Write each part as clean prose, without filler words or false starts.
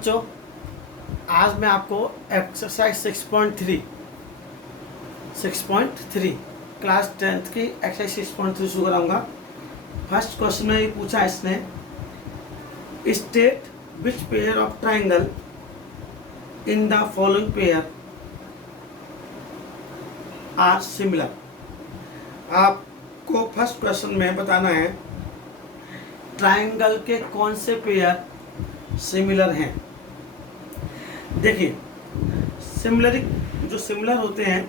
बच्चों, आज मैं आपको एक्सरसाइज 6.3 क्लास 10th की एक्सरसाइज 6.3 शुरू कराऊंगा। फर्स्ट क्वेश्चन में ये पूछा इसने, state which pair of triangle in the following pair are similar. आपको फर्स्ट क्वेश्चन में बताना है ट्राइंगल के कौन से पेयर सिमिलर हैं। देखिए, जो सिमिलर होते हैं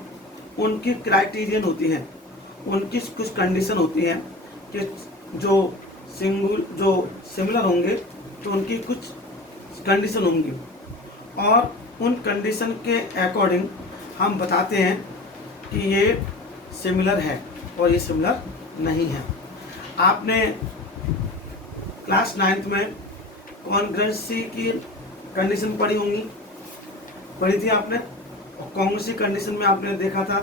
उनकी क्राइटेरियन होती है, उनकी कुछ कंडीशन होती है कि जो सिमिलर होंगे तो उनकी कुछ कंडीशन होंगी और उन कंडीशन के अकॉर्डिंग हम बताते हैं कि ये सिमिलर है और ये सिमिलर नहीं है। आपने क्लास 9th में कॉन्ग्रुएंसी की कंडीशन पढ़ी थी आपने, और कॉन्ग्रुएंसी कंडीशन में आपने देखा था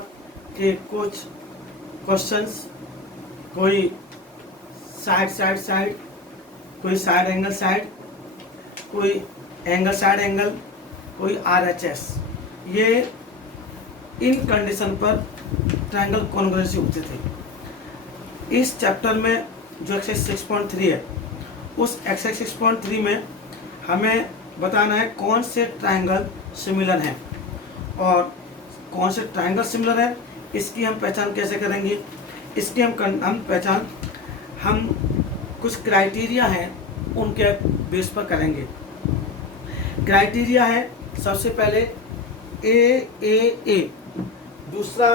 कि कुछ क्वेश्चंस कोई साइड, कोई साइड एंगल साइड, कोई एंगल साइड एंगल, कोई RHS, ये इन कंडीशन पर ट्रायंगल कॉन्ग्रुएंसी होते थे। इस चैप्टर में जो एक्सरसाइज 6.3 है, उस एक्सरसाइज 6.3 में हमें बताना है कौन से ट्रायंगल सिमिलर हैं और कौन से ट्रायंगल सिमिलर है, इसकी हम पहचान कैसे करेंगे। इसकी हम पहचान हम कुछ क्राइटेरिया हैं उनके बेस पर करेंगे। क्राइटेरिया है सबसे पहले ए, दूसरा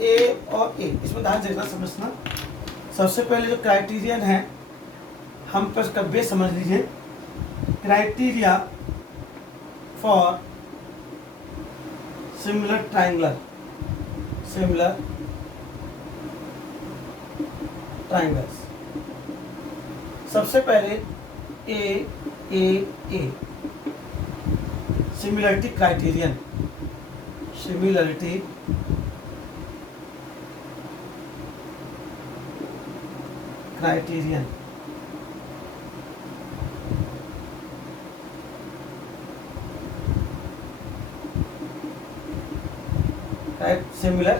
ए और ए, इसमें ध्यान देना समझना। सबसे पहले जो क्राइटेरियन है हम पर इसका बेस समझ लीजिए। क्राइटेरिया फॉर सिमिलर ट्राइंगल, सबसे पहले ए similarity criterion, similar criterion. A similar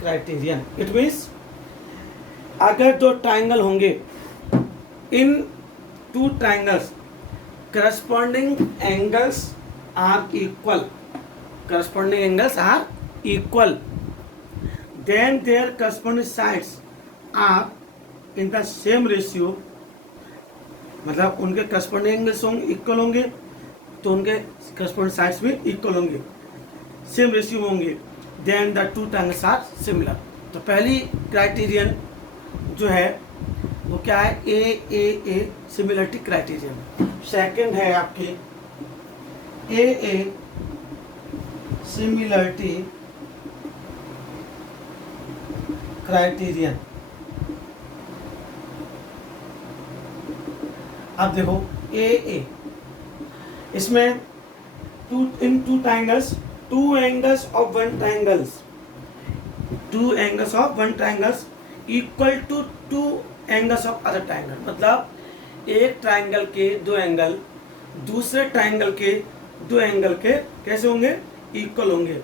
criterion. It means अगर दो ट्राइंगल होंगे, in two triangles corresponding angles are equal, then their corresponding sides are in the same ratio, मतलब उनके corresponding angles होंगे equal होंगे तो उनके करस्पॉन्डिंग साइड्स भी इक्वल होंगे, सेम रेशियो में होंगे, then the two triangles are similar. तो पहली क्राइटेरियन जो है वो क्या है, ए सिमिलरिटी क्राइटेरियन। सेकंड है आपकी ए सिमिलरिटी क्राइटेरियन। अब देखो ए, इसमें two triangles, two angles of one triangles equal to two angles of other triangle. मतलब एक ट्राइंगल के दो एंगल दूसरे ट्राइंगल के दो एंगल के कैसे होंगे, इक्वल होंगे,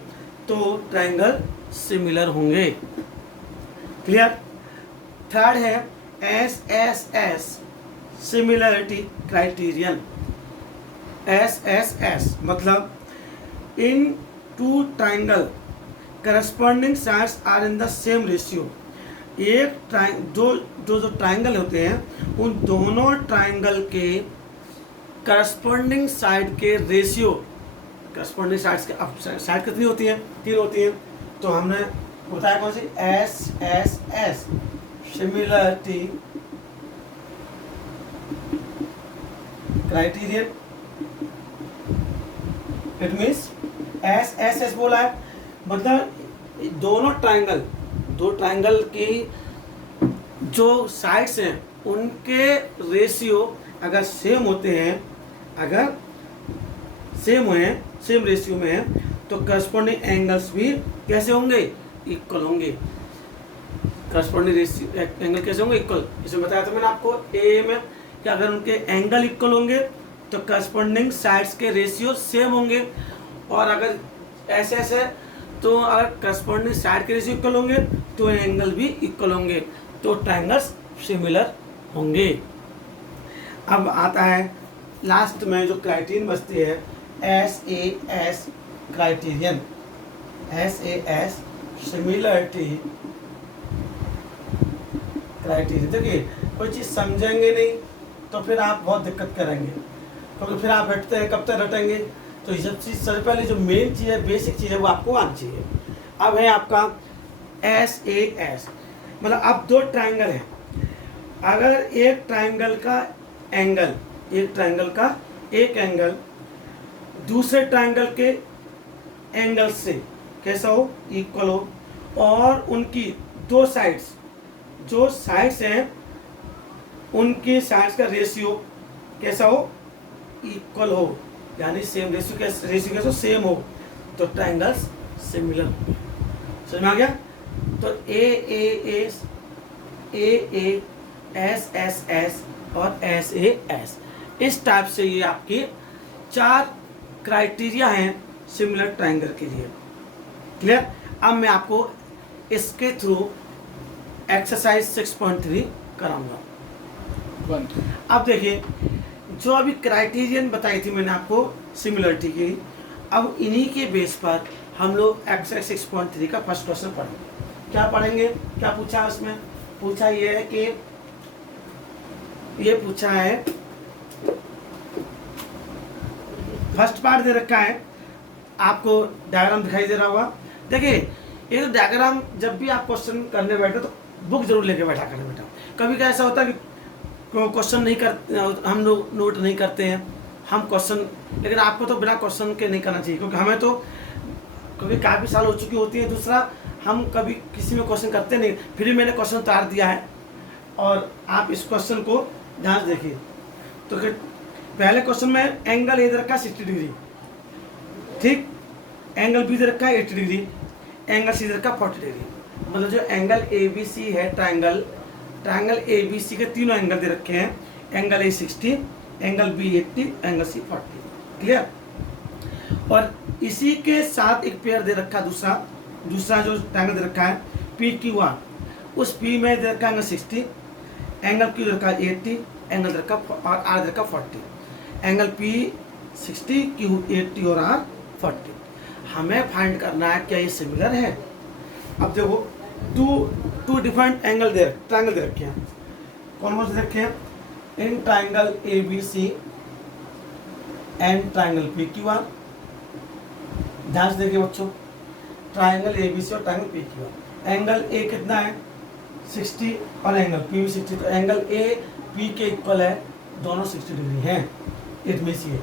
तो ट्राइंगल सिमिलर होंगे। क्लियर। थर्ड है SSS सिमिलरिटी क्राइटेरियन। SSS मतलब in two triangle corresponding sides are in the same ratio. एक जो ट्राइंगल होते हैं उन दोनों ट्राइंगल के करस्पॉन्डिंग साइड के रेशियो, करस्पॉन्डिंग साइड्स के साइड कितनी होती हैं, 3 होती हैं, तो हमने बताया कौन सी, SSS similarity criterion. It means SSS बोला है मतलब दो ट्राइंगल की जो साइड्स हैं उनके रेशियो अगर सेम होते हैं, सेम रेशियो में है, तो करस्पॉन्डिंग एंगल्स भी कैसे होंगे, इक्वल होंगे। करस्पॉन्डिंग एंगल कैसे होंगे, इक्वल। इसमें बताया था मैंने आपको, ए में कि अगर उनके एंगल इक्वल होंगे तो करस्पॉन्डिंग साइड्स के रेशियो सेम होंगे, और अगर ऐसे ऐसे तो अगर करस्पॉन्डिंग साइड के रेशियो इक्वल होंगे तो एंगल भी इक्वल होंगे, तो ट्रायंगल्स सिमिलर होंगे। अब आता है लास्ट में जो क्राइटेरियन बचती है, SAS criterion, SAS similarity criterion. देखिए कोई चीज़ समझेंगे नहीं तो फिर आप बहुत दिक्कत करेंगे, क्योंकि फिर आप रटते हैं, कब तक रटेंगे। तो ये सब चीज़ सबसे पहले जो मेन चीज़ है, बेसिक चीज़ है, वो आपको आनी चाहिए। अब है आपका SAS, मतलब अब दो ट्रायंगल है, अगर एक ट्रायंगल का एंगल, एक ट्रायंगल का एक एंगल दूसरे ट्रायंगल के एंगल से कैसा हो, इक्वल हो, और उनकी दो साइड्स, जो साइड्स हैं उनकी साइड्स का रेशियो कैसा हो, इक्वल हो, यानी सेम रेशियो कैसा सेम हो, तो ट्रायंगल्स सिमिलर होंगे। समझ में आ गया। तो AA SSS और SAS, इस टाइप से ये आपके 4 क्राइटेरिया हैं सिमिलर ट्रायंगल के लिए। क्लियर। अब मैं आपको इसके थ्रू एक्सरसाइज 6.3 कराऊंगा। अब देखिए, जो अभी क्राइटेरियन बताई थी मैंने आपको सिमिलरिटी की, अब इन्हीं के बेस पर हम लोग एक्सरसाइज 6.3 का फर्स्ट क्वेश्चन पढ़ेंगे। क्या पढ़ेंगे, क्या पूछा है उसमें, पूछा ये है कि ये पूछा है, फर्स्ट पार्ट दे रखा है आपको, डायग्राम दिखाई दे रहा होगा। देखिए ये तो डायग्राम जब भी आप क्वेश्चन करने बैठे तो बुक जरूर लेके बैठा करने बेटा। कभी क्या ऐसा होता है कि क्वेश्चन नहीं कर, हम लोग नोट नहीं करते हैं हम क्वेश्चन, लेकिन आपको तो बिना क्वेश्चन के नहीं करना चाहिए, क्योंकि हमें तो क्योंकि काफ़ी साल हो चुकी होती है। दूसरा, हम कभी किसी में क्वेश्चन करते नहीं, फिर भी मैंने क्वेश्चन उतार दिया है और आप इस क्वेश्चन को ध्यान से देखिए। तो पहले क्वेश्चन में एंगल ए दे रखा है 60 डिग्री, ठीक, एंगल बी दे रखा है 80 डिग्री, एंगल सी दे रखा है 40 डिग्री। मतलब जो एंगल ABC है, ट्रायंगल ABC के तीनों एंगल दे रखे हैं, angle A 60, angle B 80, angle C 40। Clear. और इसी के साथ एक पेयर दे रखा, दूसरा जो ट्रायंगल दे रखा है PQR, उस P में दे रखा है एंगल 60, एंगल Q दे रखा है 80, एंगल दे रखा और R दे रखा 40, एंगल P 60, Q 80 और R 40। हमें फाइंड करना है क्या ये सिमिलर है। अब देखो टू डिफरेंट एंगल ट्रायंगल दे रखे हैं, कौन कौन से रखे हैं, in triangle ABC and triangle PQR। ध्यान से देखिए बच्चों, ट्रायंगल ABC और ट्रायंगल PQR, एंगल A कितना है 60 और एंगल P भी 60, तो एंगल A P के इक्वल है, दोनों 60 डिग्री हैं। इट मीन्स ये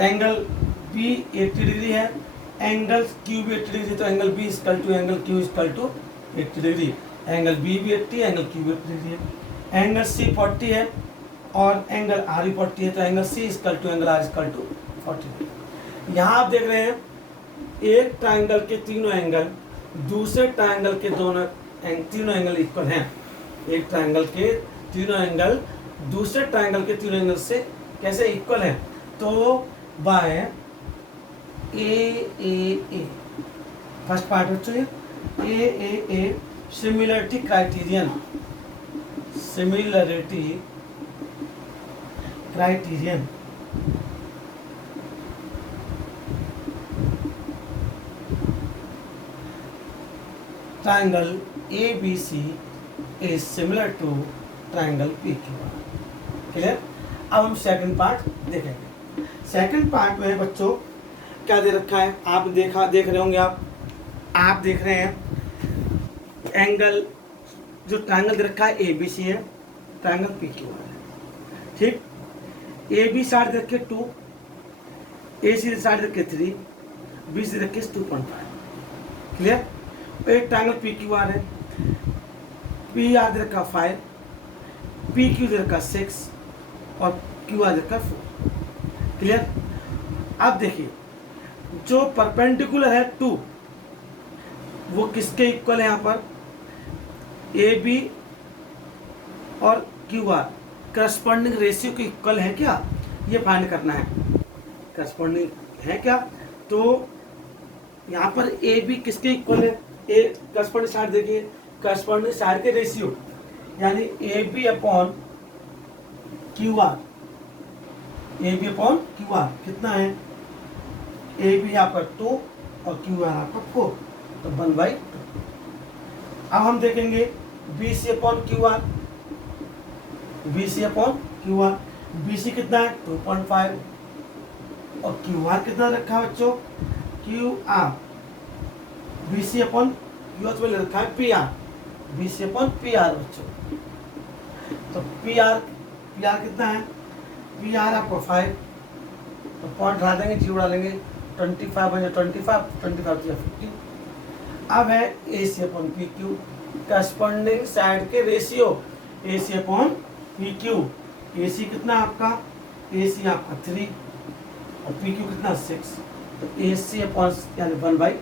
एंगल B 80 डिग्री है, एंगल Q भी 80 डिग्री, तो angle B equal to angle Q equal to 80 degree, angle B भी 80, एंगल Q भी 80 डिग्री है, एंगल C 40 है और एंगल R भी 40 है, तो angle C equal to angle R equal to 40 degree. यहाँ आप देख रहे हैं एक ट्रायंगल के तीनों एंगल दूसरे ट्रायंगल के तीनों एंगल इक्वल हैं। एक ट्रायंगल के तीनों एंगल दूसरे ट्रायंगल के तीनों एंगल से कैसे इक्वल हैं, तो बाय AAA, फर्स्ट पार्ट बच्चों ये AAA similarity criterion, similarity criterion. Triangle ABC is similar to triangle PQR। Clear. अब हम सेकंड पार्ट देखेंगे। सेकंड पार्ट में बच्चों क्या दे रखा है, आप देख रहे होंगे, आप देख रहे हैं एंगल, जो ट्रायंगल दे रखा है ABC है, ट्रायंगल PQR है, ठीक। AB साइड दे रखे 2, AC साइड दे रखे 3, BC दे रखे 2.5। क्लियर। एक ट्रायंगल PQR है, PR दे रखा 5, PQ दे रखा 6 और QR दे रखा 4। क्लियर। अब देखिए जो परपेंडिकुलर है 2, वो किसके इक्वल है, यहाँ पर AB और QR करस्पॉन्डिंग रेशियो के इक्वल है क्या, ये फाइंड करना है। करस्पॉन्डिंग है क्या, तो यहाँ पर ए बी किसके इक्वल है, ए करस्पॉन्डिंग साइड देखिए, करस्पॉन्डिंग साइड के रेशियो यानी A B upon Q R, A B upon Q R कितना है, ए बी आपका 2 और क्यू आर आपका 4, तो 1/2। अब हम देखेंगे B C upon Q R, B C upon Q R, B C कितना है 2.5 और क्यू आर कितना रखा है बच्चों, Q R B C upon Q R पहले रखा है P R, B C upon P R बच्चों, तो पी आर कितना है, पी आर आपको 5, तो पॉइंट हटा देंगे, जीरो डालेंगे, 25 बन जाए 25, 25 या 50। अब है A C upon P Q, corresponding side के ratio A C upon P Q, A C कितना आपका, ए सी आपका 3 और पी क्यू कितना 6, तो ए सी अपॉन यानी 1/।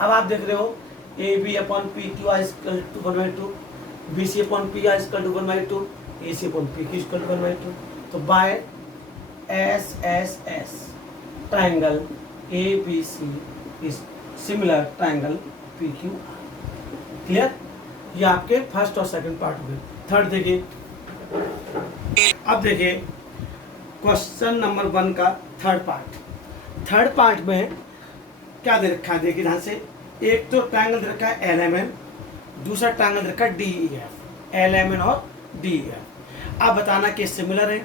अब आप देख रहे हो A B upon P Q R equal to 1/2, B C upon P R equal to 1/2, A C upon P Q equal to 1/2, तो by S S S triangle A B C is similar triangle P Q R. Clear, ये आपके first और second part हो गए। Third देखिए, अब देखिए question number 1 का थर्ड पार्ट में क्या दे रखा है, देखिए ध्यान से, एक तो ट्रायंगल दे रखा है LMN, दूसरा ट्रायंगल दे रखा है DEF, LMN और DEF। आप बताना कि सिमिलर है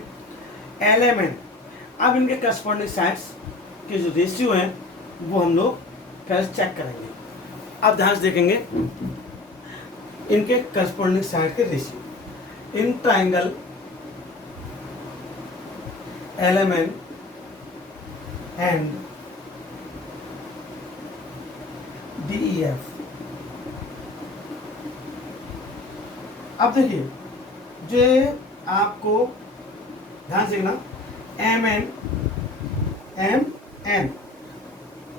LMN। अब इनके करस्पॉन्डिंग साइड्स के जो रेशियो हैं वो हम लोग पहले चेक करेंगे। अब ध्यान से देखेंगे इनके करस्पॉन्डिंग साइड के ratio in triangle LMN and DEF। अब देखिए जो आपको ध्यान से देखना, MN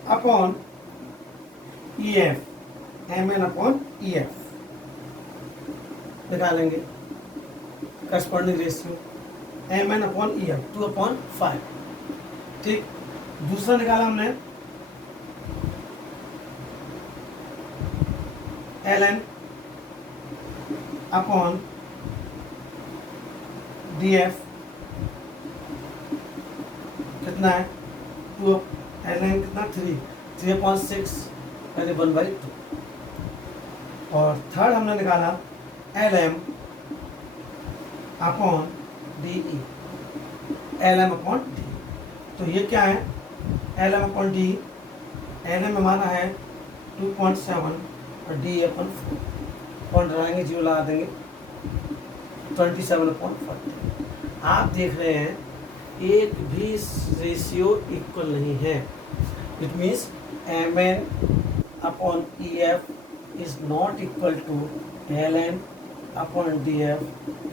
upon EF, MN upon EF निकालेंगे corresponding ratio, MN upon EF 2/5, ठीक। दूसरा निकाला हमने LN अपॉन DF कितना है 2, LN कितना 3/6 यानी 1/2। और थर्ड हमने निकाला LM upon DE, LM upon DE, तो ये क्या है LM अपॉन DE, LM हमारा है 2.7 और DE अपॉन 4, पॉइंट लगाएंगे, जीरो लगा देंगे, 27/40। आप देख रहे हैं एक भी रेशियो इक्वल नहीं है, it means MN upon EF is not equal to LN upon DF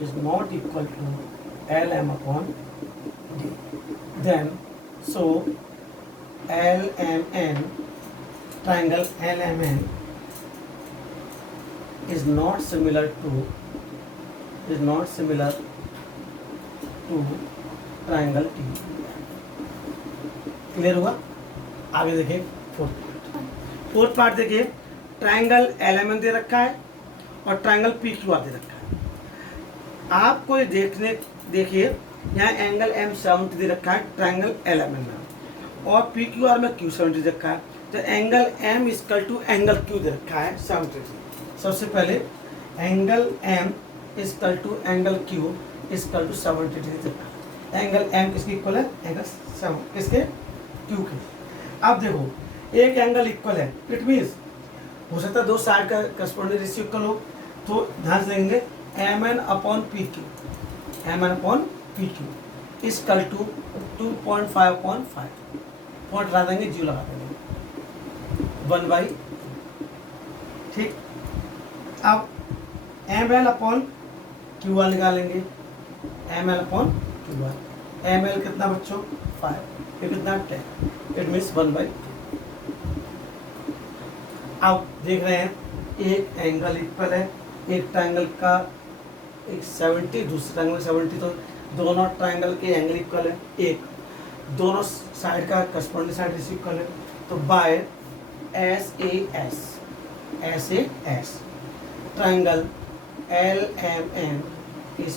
is not equal to LM upon D. Then, so LMN, triangle LMN is not similar to triangle DEF. Clear हुआ? आगे देखिए fourth part देखिए, triangle LMN दे रखा है और triangle PQR दे रखा है। आपको ये देखिए यहाँ एंगल M70 दे रखा है ट्रायंगल LMN में, और PQR में Q70 दे रखा है, तो angle M equal to angle Q दे रखा है 70। सबसे पहले angle M equal to angle Q equal to 70 degree दे रखा है। एंगल M किसके इक्वल है, एंगल 7 किसके, Q के। अब देखो एक एंगल इक्वल है, इट मीन्स हो सकता है दो साइड का करस्पॉन्डिंग रेशियो इक्वल हो, तो ध्यान से देंगे MN upon PQ, MN upon PQ equal to 2.5/5, point लगा देंगे, जीरो लगा देंगे, 1/, ठीक। अब ML अपॉन QR निकालेंगे, ML अपॉन QR, ML कितना बच्चों 5, ये कितना 10, इट मीन्स 1/2। आप देख रहे हैं एक एंगल इक्वल है, एक ट्रायंगल का एक 70, दूसरा ट्रायंगल 70, तो दोनों ट्रायंगल के एंगल इक्वल है, एक दोनों साइड का करस्पॉन्डिंग साइड इक्वल है, तो bye SAS triangle LMN is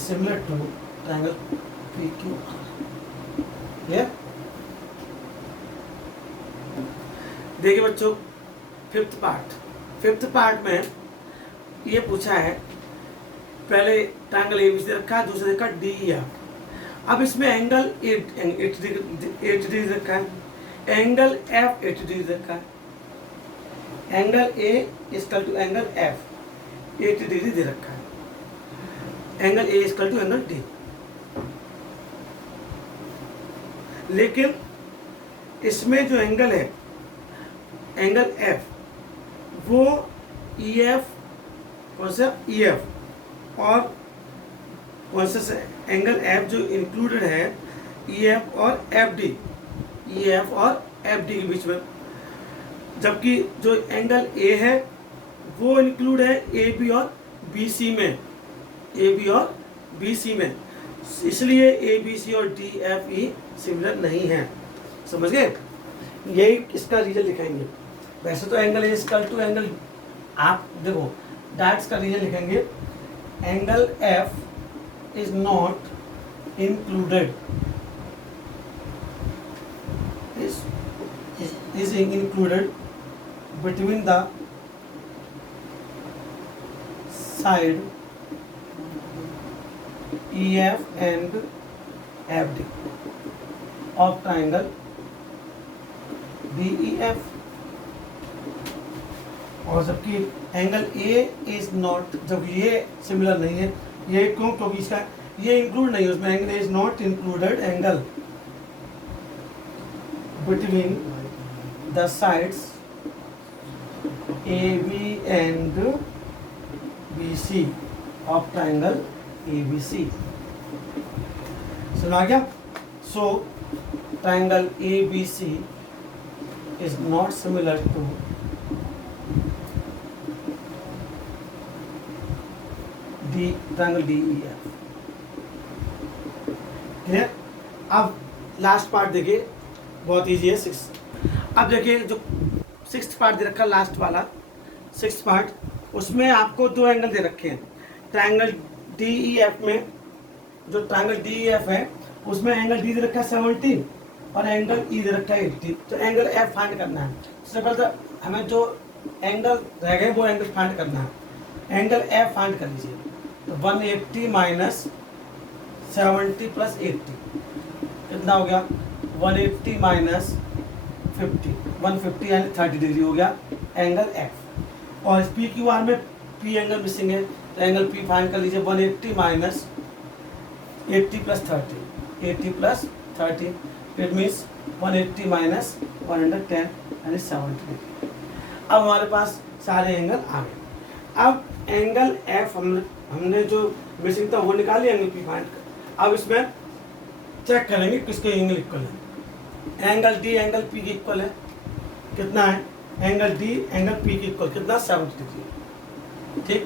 similar to triangle PQR. Yeah? देखिए बच्चों, फिफ्थ पार्ट में ये पूछा है, पहले ट्रायंगल ABC रखा है, दूसरे रखा DEF। अब इसमें एंगल 80 डिग्री रखा है, एंगल F 80 डिग्री रखा है, angle A equal to angle F 80 degree दे रखा है, angle A equal to angle D। लेकिन इसमें जो एंगल है, एंगल F, वो EF, कौन सा EF, और कौन सा एंगल F जो इंक्लूडेड है EF और FD के बीच में, जबकि जो एंगल A है वो इंक्लूड है AB और BC में, इसलिए ABC और DFE सिमिलर नहीं है। समझ गए? यही इसका रीजन लिखेंगे। वैसे तो एंगल इक्वल टू एंगल, आप देखो डायरेक्ट का रीजन लिखेंगे, angle F is not included, is included between the side EF and FD of triangle DEF, और जबकि एंगल A इज नॉट, जब ये सिमिलर नहीं है, ये क्यों? क्योंकि इसका ये इंक्लूड नहीं है उसमें, angle is not included angle between the sides AB and BC of triangle ABC। सुना क्या? So triangle ABC is not similar to triangle DEF। Clear? अब लास्ट पार्ट देखिए, बहुत इजी है। अब देखिए जो 6th पार्ट दे रखा, लास्ट वाला 6th पार्ट, उसमें आपको दो एंगल दे रखे हैं। ट्रायंगल DEF में, जो ट्रायंगल DEF है उसमें एंगल D दे रखा है 70 और एंगल E दे रखा है 80। तो एंगल F फाइंड करना है। सबसे पहले तो हमें जो एंगल रह गए वो एंगल फाइंड करना है। एंगल F फाइंड कर लीजिए, तो 180 माइनस 70 प्लस 80 कितना हो गया? 180 माइनस 50, 150 यानी 30 डिग्री हो गया एंगल F। और इस PQR में P एंगल मिसिंग है, तो एंगल P फाइंड कर लीजिए, 180 minus 80 plus 30, 80 plus 30, it means 180 minus 110 यानी 70 डिग्री। अब हमारे पास सारे एंगल आ गए। अब एंगल F हमने जो मिसिंग था वो निकाली, एंगल P फाइंड कर। अब इसमें चेक करेंगे किसके एंगल इक्वल है। एंगल D एंगल P की इक्वल है, कितना है? एंगल D एंगल P की इक्वल कितना? 70 डिग्री। ठीक।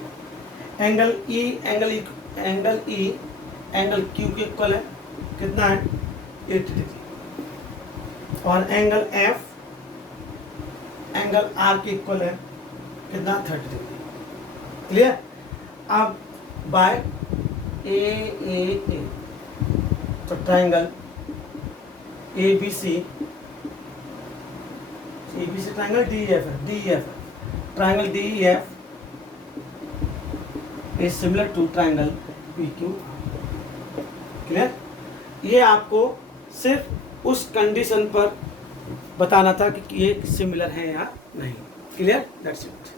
Angle E angle E angle Q के इक्वल है, कितना है? 80 डिग्री। और एंगल F एंगल R के इक्वल है, कितना? 30 डिग्री। क्लियर? अब बाय ए तो ट्रायंगल ABC ट्रायंगल DEF है, triangle DEF is similar to triangle PQ। Clear? ये आपको सिर्फ उस कंडीशन पर बताना था कि ये सिमिलर है या नहीं। क्लियर? That's it.